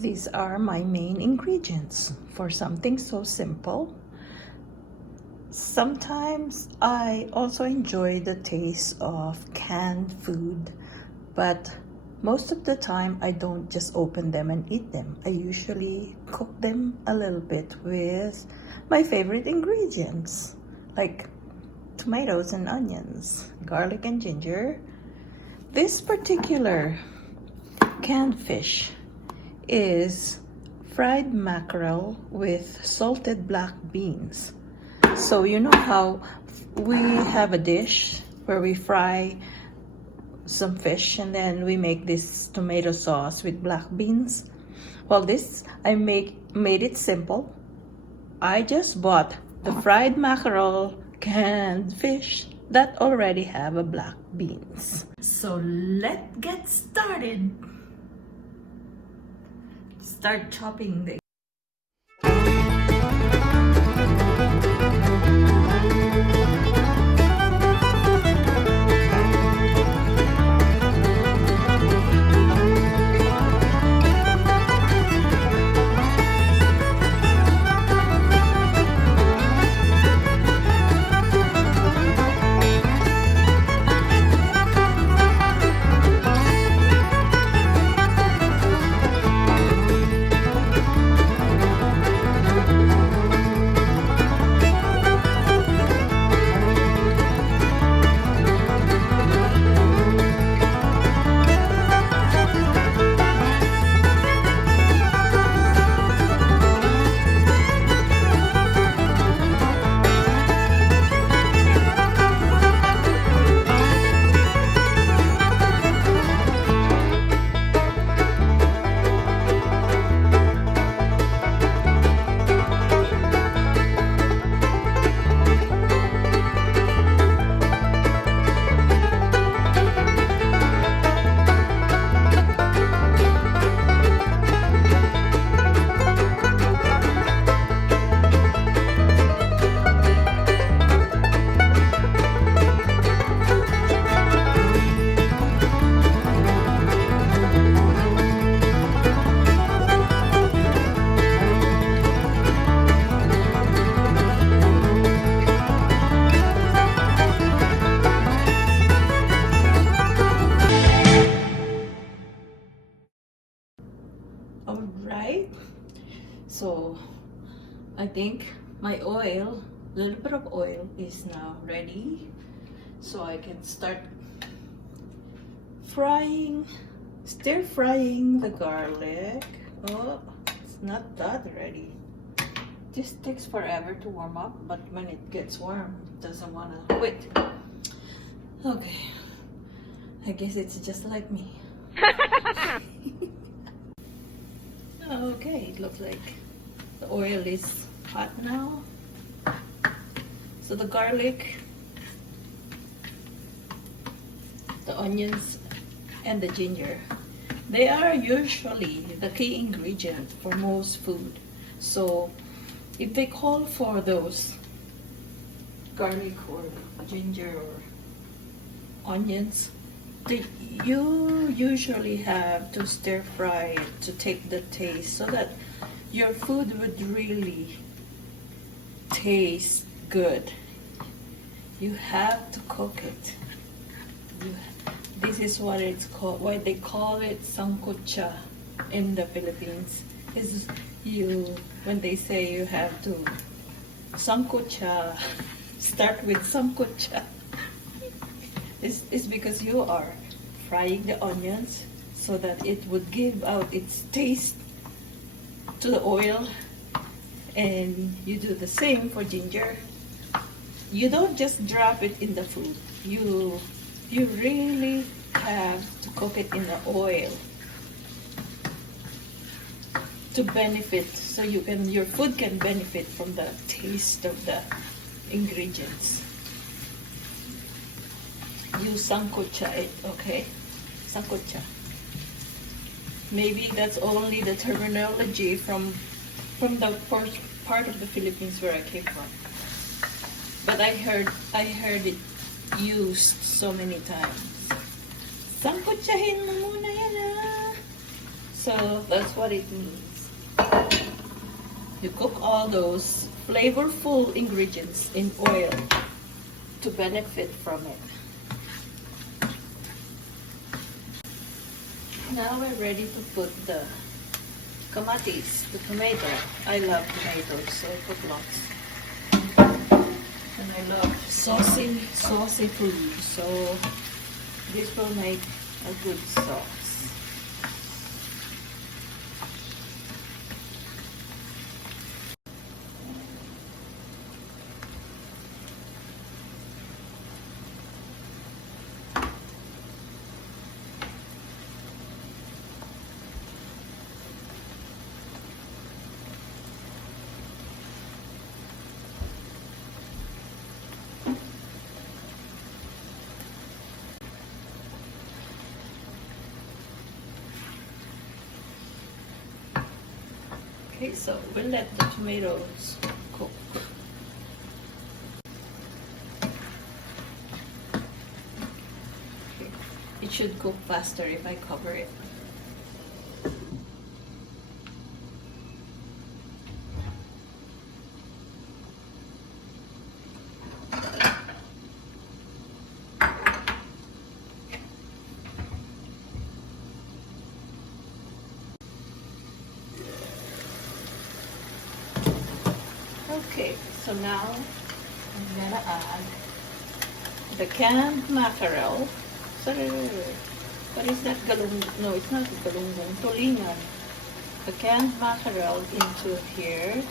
These are my main ingredients for something so simple. Sometimes I also enjoy the taste of canned food, but most of the time I don't just open them and eat them. I usually cook them a little bit with my favorite ingredients, like tomatoes and onions, garlic and ginger. This particular canned fish is fried mackerel with salted black beans. So you know how we have a dish where we fry some fish and then we make this tomato sauce with black beans? Well, this I made it simple. I just bought the fried mackerel canned fish that already have a black beans. So let's get started. Start chopping the So I think my oil, a little bit of oil is now ready. So I can start frying, stir frying the garlic. Oh, it's not that ready. This takes forever to warm up, but when it gets warm, it doesn't want to quit. Okay, I guess it's just like me. Okay, it looks like the oil is hot now. So the garlic, the onions, and the ginger, they are usually the key ingredient for most food. So if they call for those garlic or ginger or onions, you usually have to stir fry it to take the taste so that your food would really taste good. You have to cook it. This is what it's called, why they call it sangkucha in the Philippines. Is when they say you have to sangkucha, start with sangkucha. It's because you are frying the onions so that it would give out its taste to the oil, and you do the same for ginger. You don't just drop it in the food. You really have to cook it in the oil to benefit, so your food can benefit from the taste of the ingredients. You sangkucha it, okay? Sangkucha. Maybe that's only the terminology from the first part of the Philippines where I came from. But I heard it used so many times. Sangkutsahin mo muna yan, ah. So that's what it means. You cook all those flavorful ingredients in oil to benefit from it. Now we're ready to put the kamatis, the tomato. I love tomatoes, so I put lots. And I love saucy food, so this will make a good sauce. Okay, so we'll let the tomatoes cook. Okay. It should cook faster if I cover it. Okay, so now I'm gonna add the canned mackerel. Sorry, what is that? No, it's not galunggong. Tulingan. The canned mackerel into here,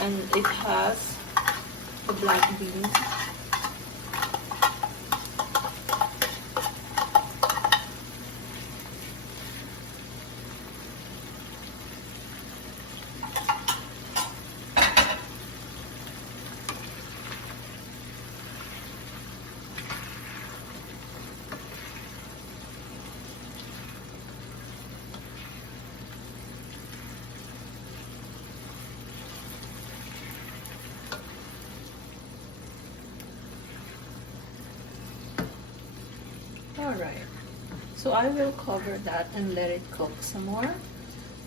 and it has the black beans. Alright, so I will cover that and let it cook some more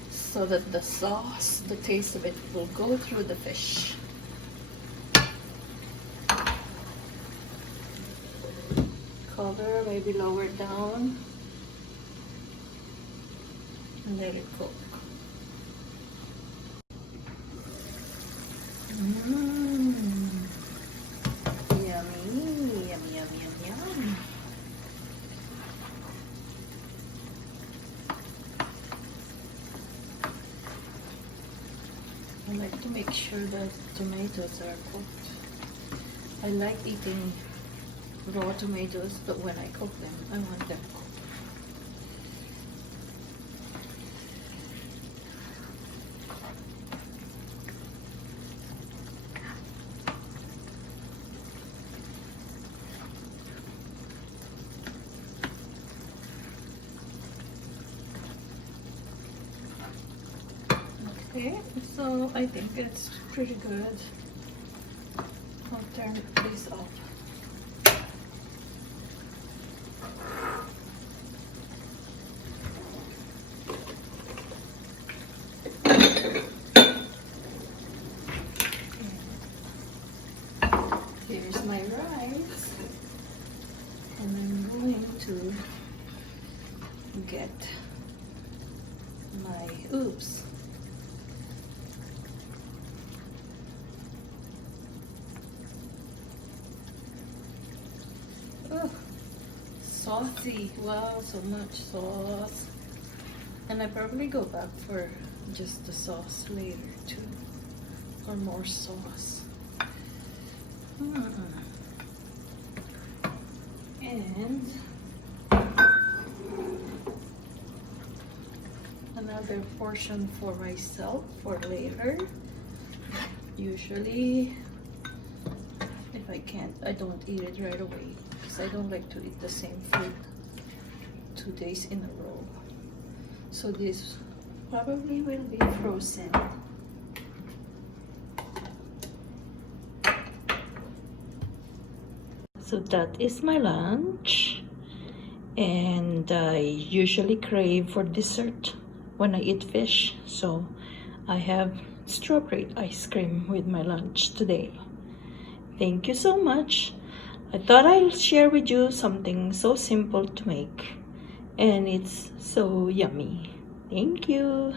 so that the sauce, the taste of it will go through the fish. Cover, maybe lower down, and let it cook. Yummy, yummy, yummy, yum, yum. I like to make sure that tomatoes are cooked. I like eating raw tomatoes, but when I cook them, I want them cooked. Okay, so I think it's pretty good. I'll turn this off. Here's my rice, and I'm going to get my oops. Oh, saucy. Wow, so much sauce. And I probably go back for just the sauce later too, or more sauce. And another portion for myself for later. Usually, if I can't, I don't eat it right away because I don't like to eat the same food 2 days in a row. So this probably will be frozen. So that is my lunch, and I usually crave for dessert when I eat fish. So I have strawberry ice cream with my lunch today. Thank you so much. I thought I'll share with you something so simple to make, and it's so yummy. Thank you.